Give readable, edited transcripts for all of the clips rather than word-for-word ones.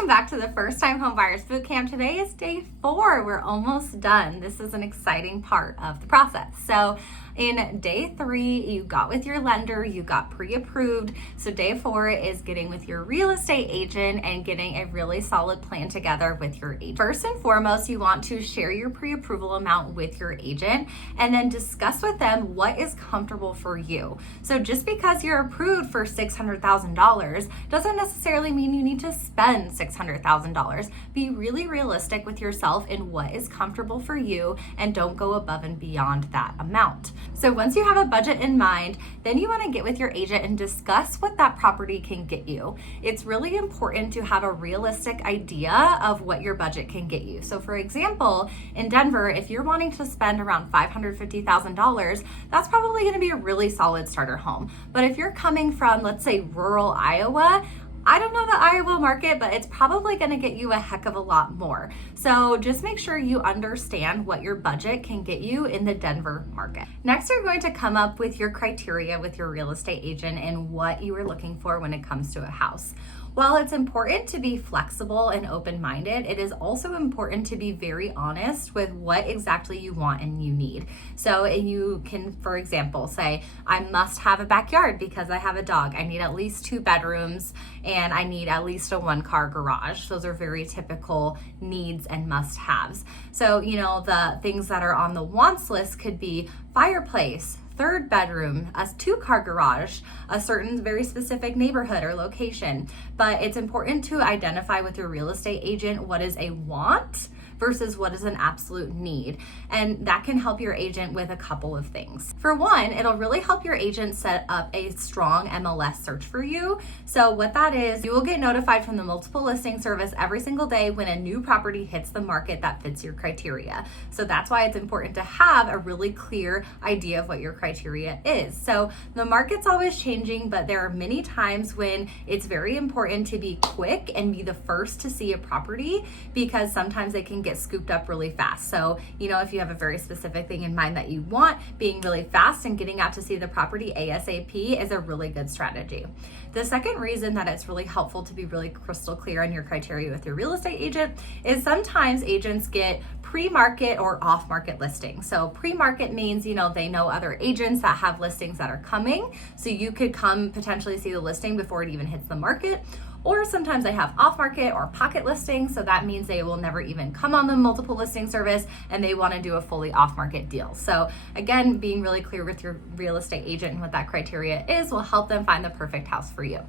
Welcome back to the First Time Home Buyers Bootcamp. Today is day 4. We're almost done. This is an exciting part of the process. So in day 3, you got with your lender, you got pre-approved. So day 4 is getting with your real estate agent and getting a really solid plan together with your agent. First and foremost, you want to share your pre-approval amount with your agent and then discuss with them what is comfortable for you. So just because you're approved for $600,000 doesn't necessarily mean you need to spend $600,000. Be really realistic with yourself in what is comfortable for you and don't go above and beyond that amount. So once you have a budget in mind, then you want to get with your agent and discuss what that property can get you. It's really important to have a realistic idea of what your budget can get you. So for example, in Denver, if you're wanting to spend around $550,000, that's probably going to be a really solid starter home. But if you're coming from, let's say, rural Iowa, I don't know the Iowa market, but it's probably going to get you a heck of a lot more. So just make sure you understand what your budget can get you in the Denver market. Next, you're going to come up with your criteria with your real estate agent and what you are looking for when it comes to a house. While it's important to be flexible and open-minded, it is also important to be very honest with what exactly you want and you need. So you can, for example, say, I must have a backyard because I have a dog. I need at least 2 bedrooms and I need at least a 1-car garage. Those are very typical needs and must-haves. So, the things that are on the wants list could be fireplace, 3rd bedroom, a 2-car garage, a certain very specific neighborhood or location. But it's important to identify with your real estate agent what is a want versus what is an absolute need. And that can help your agent with a couple of things. For one, it'll really help your agent set up a strong MLS search for you. So what that is, you will get notified from the multiple listing service every single day when a new property hits the market that fits your criteria. So that's why it's important to have a really clear idea of what your criteria is. So the market's always changing, but there are many times when it's very important to be quick and be the first to see a property because sometimes they can get scooped up really fast. So, if you have a very specific thing in mind that you want, being really fast and getting out to see the property ASAP is a really good strategy. The second reason that it's really helpful to be really crystal clear on your criteria with your real estate agent is sometimes agents get pre-market or off-market listings. So pre-market means, they know other agents that have listings that are coming. So you could come potentially see the listing before it even hits the market. Or sometimes they have off-market or pocket listings. So that means they will never even come on the multiple listing service and they want to do a fully off-market deal. So again, being really clear with your real estate agent and what that criteria is will help them find the perfect house for you.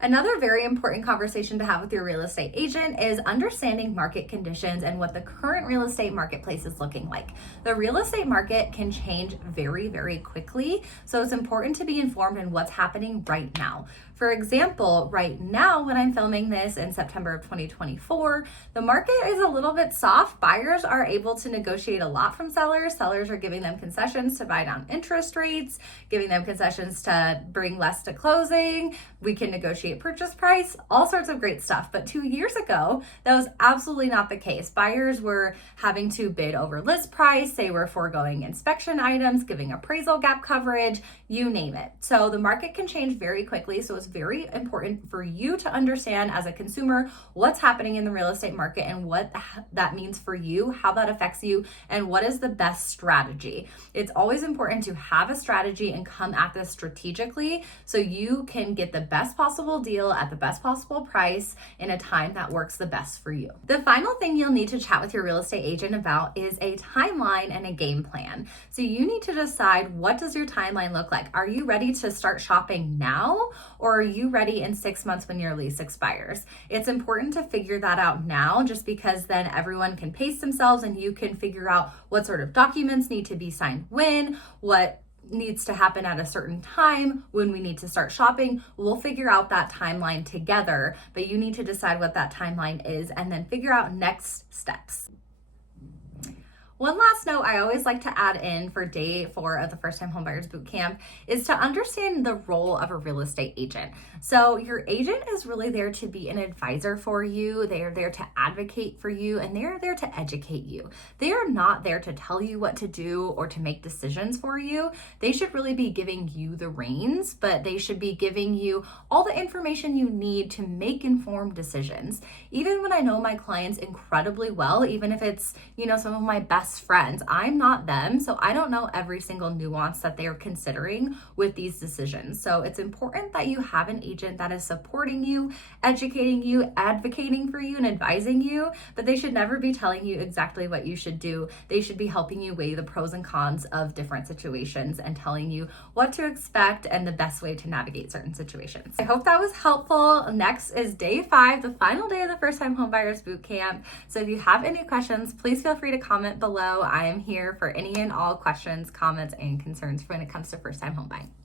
Another very important conversation to have with your real estate agent is understanding market conditions and what the current real estate marketplace is looking like. The real estate market can change very, very quickly, so it's important to be informed in what's happening right now. For example, right now when I'm filming this in September of 2024, the market is a little bit soft. Buyers are able to negotiate a lot from sellers. Sellers are giving them concessions to buy down interest rates, giving them concessions to bring less to closing. We can negotiate purchase price, all sorts of great stuff. But 2 years ago, that was absolutely not the case. Buyers were having to bid over list price. They were foregoing inspection items, giving appraisal gap coverage, you name it. So the market can change very quickly. So it's very important for you to understand as a consumer what's happening in the real estate market and what that means for you, how that affects you, and what is the best strategy. It's always important to have a strategy and come at this strategically so you can get the best possible deal at the best possible price in a time that works the best for you. The final thing you'll need to chat with your real estate agent about is a timeline and a game plan. So you need to decide, what does your timeline look like? Are you ready to start shopping now, or are you ready in 6 months when your lease expires? It's important to figure that out now, just because then everyone can pace themselves and you can figure out what sort of documents need to be signed when, what needs to happen at a certain time, when we need to start shopping. We'll figure out that timeline together, but you need to decide what that timeline is and then figure out next steps. One last note I always like to add in for day 4 of the First Time Homebuyers Bootcamp is to understand the role of a real estate agent. So your agent is really there to be an advisor for you. They are there to advocate for you, and they are there to educate you. They are not there to tell you what to do or to make decisions for you. They should really be giving you the reins, but they should be giving you all the information you need to make informed decisions. Even when I know my clients incredibly well, even if it's, some of my best friends, I'm not them, so I don't know every single nuance that they're considering with these decisions. So it's important that you have an agent that is supporting you, educating you, advocating for you, and advising you, but they should never be telling you exactly what you should do. They should be helping you weigh the pros and cons of different situations and telling you what to expect and the best way to navigate certain situations. I hope that was helpful. Next is day 5, the final day of the First Time Homebuyers Bootcamp. So if you have any questions, please feel free to comment below. I am here for any and all questions, comments, and concerns when it comes to first time home buying.